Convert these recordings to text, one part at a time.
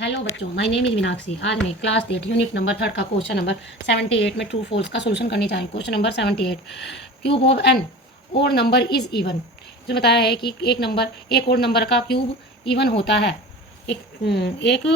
Hello बच्चों, my name is Meenakshi. आज मैं क्लास 8 यूनिट नंबर 3 का क्वेश्चन नंबर 78 में ट्रू फॉल्स का सोल्यूशन करने जा रही हूँ। Question number 78, cube of an odd number is even. जो बताया है कि एक ओड नंबर का क्यूब इवन होता है। एक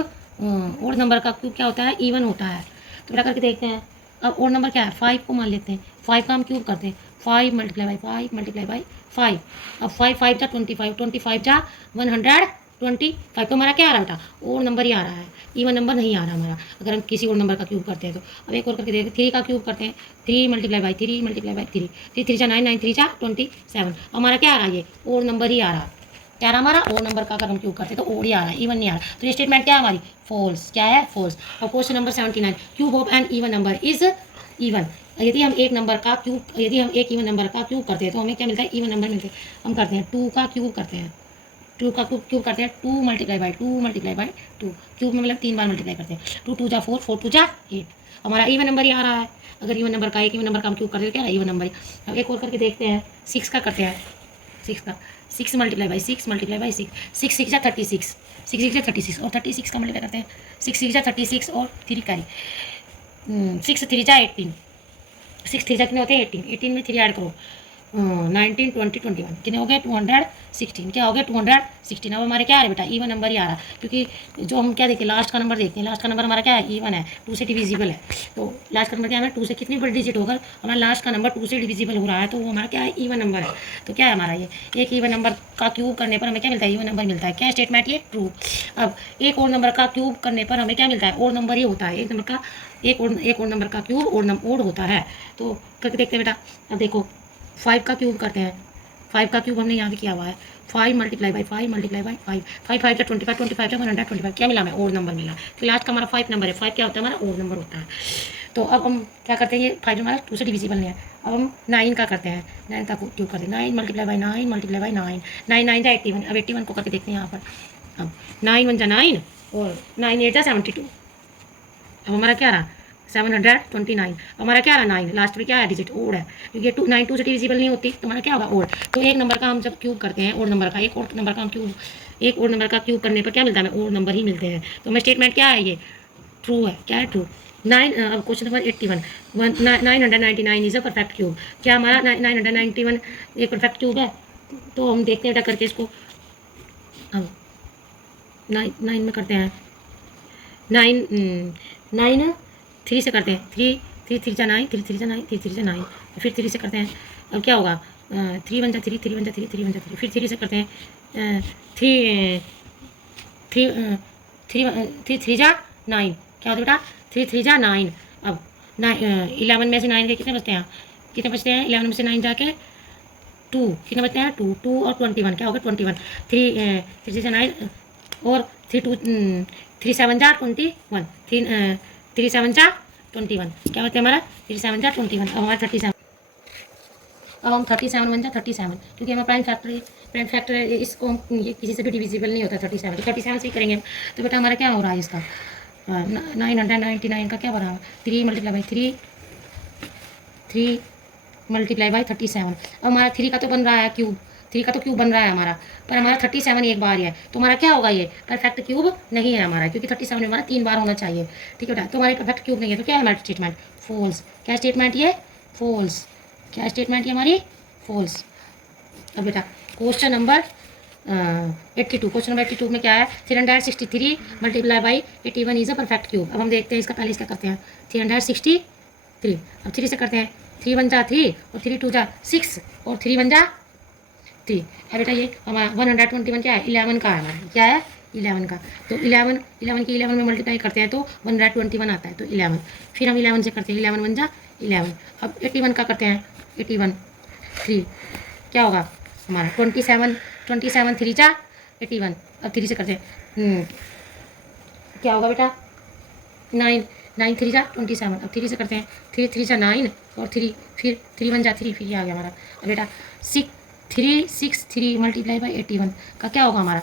ओड नंबर का क्यूब क्या होता है? इवन होता है। तो बेटा करके देखते हैं। अब ओड नंबर क्या है? 5 को मान लेते हैं। 5 का हम क्यूब करते हैं। 5 मल्टीप्लाई बाई 5 मल्टीप्लाई बाई 5। अब 5 5 जा 25, 25 जा 125। तो हमारा क्या आ रहा है बेटा? और नंबर ही आ रहा है, इवन नंबर नहीं आ रहा हमारा। अगर हम किसी और नंबर का क्यूब करते हैं तो अब एक और करके देखते हैं। 3 का क्यूब करते हैं। 3 मल्टीप्लाई बाई 3 मल्टीप्लाई बाई 3, 3 3 जा 9, 9 3 जा 27। हमारा क्या आ रहा है? ये और नंबर ही आ रहा है। क्या आ रहा हमारा? और नंबर का अगर हम क्यूब करते हैं तो और ही आ रहा है, इवन नहीं आ रहा। तो ये स्टेटमेंट क्या है हमारी? फॉल्स। क्या है? फॉल्स। और question number 79, cube of an even number is even. यदि हम एक इवन नंबर का क्यूब करते हैं तो हमें क्या मिलता है? इवन नंबर मिलते हैं। हम करते हैं 2 का क्यूब करते हैं। 2 का क्यूब करते हैं। 2 multiply by 2 multiply by 2। Cube में मतलब 3 बार मल्टीप्लाई करते हैं। 2 2 जा 4, 4 2 जा 8। हमारा इवन नंबर ही आ रहा है। अगर इवन नंबर का एक इवन नंबर का हम क्यूब करते हैं, क्या है? इवन नंबर ही। अब एक और करके देखते हैं। 6 का करते हैं। 6 का 6 मल्टीप्लाई बाई 6 मल्टीप्लाई बाई 6। 6 6 जा 36, 6 6 जा 36 और 36 का मल्टीप्लाई करते हैं। 6 6 जा 36 और 3 कैरी 6 3 जा 18। 6 3 जा कितने होते हैं? 18। 18 में 3 ऐड करो। 19 20 21 कितने हो गए? 216। क्या हो गया? 216। अब हमारे क्या आ रहा है बेटा? इवन नंबर ही आ रहा है। क्योंकि जो हम क्या देखते हैं, लास्ट का नंबर देखते हैं। लास्ट का नंबर हमारा क्या है? इवन है, 2 से डिविजिबल है। तो लास्ट का नंबर क्या है? 2 से कितनी बड़ी डिजिट होगा? हमारा लास्ट का नंबर 2 से डिविजिबल हो रहा है, तो वो हमारा क्या है? इवन नंबर है। तो क्या है हमारा ये? एक इवन नंबर का क्यूब करने पर हमें क्या मिलता है? इवन नंबर मिलता है। क्या स्टेटमेंट ये? ट्रू। अब एक और नंबर का क्यूब करने पर हमें क्या मिलता है? और नंबर ही होता है। एक और नंबर का क्यूब और होता है। तो करके देखते हैं बेटा। अब देखो 5 का क्यूब करते हैं। 5 का क्यूब हमने यहाँ भी किया हुआ है। 5 मल्टीप्लाई बाई 5 मल्टीप्लाई बाई 5। 5 5 का 25, 25 का 125। क्या मिला हमें? और नंबर मिला। तो लास्ट का हमारा 5 नंबर है। 5 क्या होता है? हमारा और नंबर होता है। तो अब हम क्या करते हैं? ये 5 हमारा 2 से डिविजिबल नहीं है। अब हम 9 का करते हैं। 9 का क्यूब करते हैं। 9 मल्टीप्लाई बाई 9 मल्टीप्लाई बाई 9। 9 9 जा 81। अब 81 को करके देखते हैं यहाँ पर। अब 9 1 जा 9 और 9 8 जा 72। अब हमारा क्या रहा? 729। हमारा क्या रहा? 9। लास्ट में क्या है? डिजिट ओड है, क्योंकि 9 2 से डिविजिबल नहीं होती। तो हमारा क्या होगा? ओड। तो एक नंबर का हम जब क्यूब करते हैं, और नंबर का एक और नंबर का हम एक और नंबर का क्यूब करने पर क्या मिलता है? हमें और नंबर ही मिलते हैं। तो हमें स्टेटमेंट क्या है? ये ट्रू है। क्या है? ट्रू। 9। अब question number 81, 999 is a perfect cube. क्या हमारा 991 एक परफेक्ट क्यूब है? तो हम देखते हैं करके इसको। अब 9 में करते हैं। 9 3 से करते हैं। 3 3 3 जा 9, 3 3 जा 9, 3 3 जा 9। फिर 3 से करते हैं। अब क्या होगा? 3 1 जा 3, 3 1 जा 3, 3 1 जा 3। फिर 3 से करते हैं। 3 3 3 3 जा 9। क्या होता है बेटा? 3 3 जा 9। अब 11 में से 9 के कितने बचते हैं? 11 में से 9 जाके 2 कितने बचते हैं? 2 2 और 21। क्या होगा? 21। 3 3 जा 9 और 3 2 3 7 जा 21। 3 7 जा 21। क्या होता है हमारा? 3 7 जा 21। अब हमारा 37। अब हम 37 बन जा 37, क्योंकि हमारा प्राइम फैक्टर इसको ये किसी से भी डिविजिबल नहीं होता। 37 तो 37 से ही करेंगे हम। तो बेटा हमारा क्या हो रहा है इसका? 999 का क्या बना? 3 मल्टीप्लाई बाई 3 मल्टीप्लाई बाई 37। अब हमारा 3 का तो बन रहा है क्यूब। 3 का तो क्यूब बन रहा है हमारा, पर हमारा 37 एक बार ही है। तो हमारा क्या होगा? ये परफेक्ट क्यूब नहीं है हमारा, क्योंकि 37 में हमारा 3 बार होना चाहिए। ठीक है बेटा? तो हमारे परफेक्ट क्यूब नहीं है। तो क्या है हमारा स्टेटमेंट? फॉल्स। क्या स्टेटमेंट ये? फॉल्स। क्या स्टेटमेंट ये हमारी? फॉल्स। अब बेटा क्वेश्चन नंबर 82। क्वेश्चन नंबर 82 में क्या है? 363 multiply by 81 is a perfect cube. अब हम देखते हैं इसका। पहले इसका करते हैं। 363। अब 3 से करते हैं। 3 1 जा 3 और 3 2 जा 6 और 3 1 जा 3 है बेटा। ये हमारा 121 क्या है? 11 का है हमारा। क्या है? 11 का। तो 11 की 11 में मल्टीप्लाई करते हैं तो 121 आता है। तो 11। फिर हम 11 से करते हैं। 11 1 जा 11। अब 81 का करते हैं। 81 3 क्या होगा हमारा? 27 27 3 जा 81। अब 3 से करते हैं। क्या होगा बेटा? 9 9 3 जा 27। अब 3 से करते हैं। 3 3 जा 9 और 3 फिर 3 1 जा 3। फिर ये आ गया हमारा। अब बेटा 363 मल्टीप्लाई बाई 81 का क्या होगा हमारा?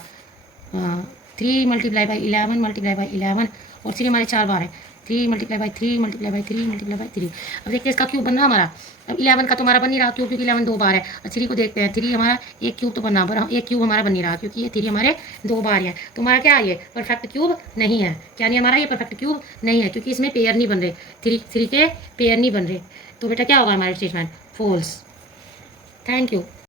3 मल्टीप्लाई बाई 11 मल्टीप्लाई बाई 11 और 3 हमारे 4 बार है। 3 multiply by 3 multiply by 3 multiply by 3। अब देखते हैं इसका क्यूब बनना हमारा। अब 11 का तो हमारा बन नहीं रहा क्यूब, क्योंकि 11 2 बार है। और 3 को देखते हैं, 3 हमारा एक क्यूब तो बनना, पर एक क्यूब हमारा बन नहीं रहा क्योंकि ये 3 हमारे 2 बार है। तो हमारा क्या है, ये परफेक्ट क्यूब नहीं है। क्या नहीं हमारा, ये परफेक्ट क्यूब नहीं है, क्योंकि इसमें पेयर नहीं बन रहे, 3 के पेयर नहीं बन रहे। तो बेटा क्या होगा हमारा स्टेटमेंट, फॉल्स। Thank you.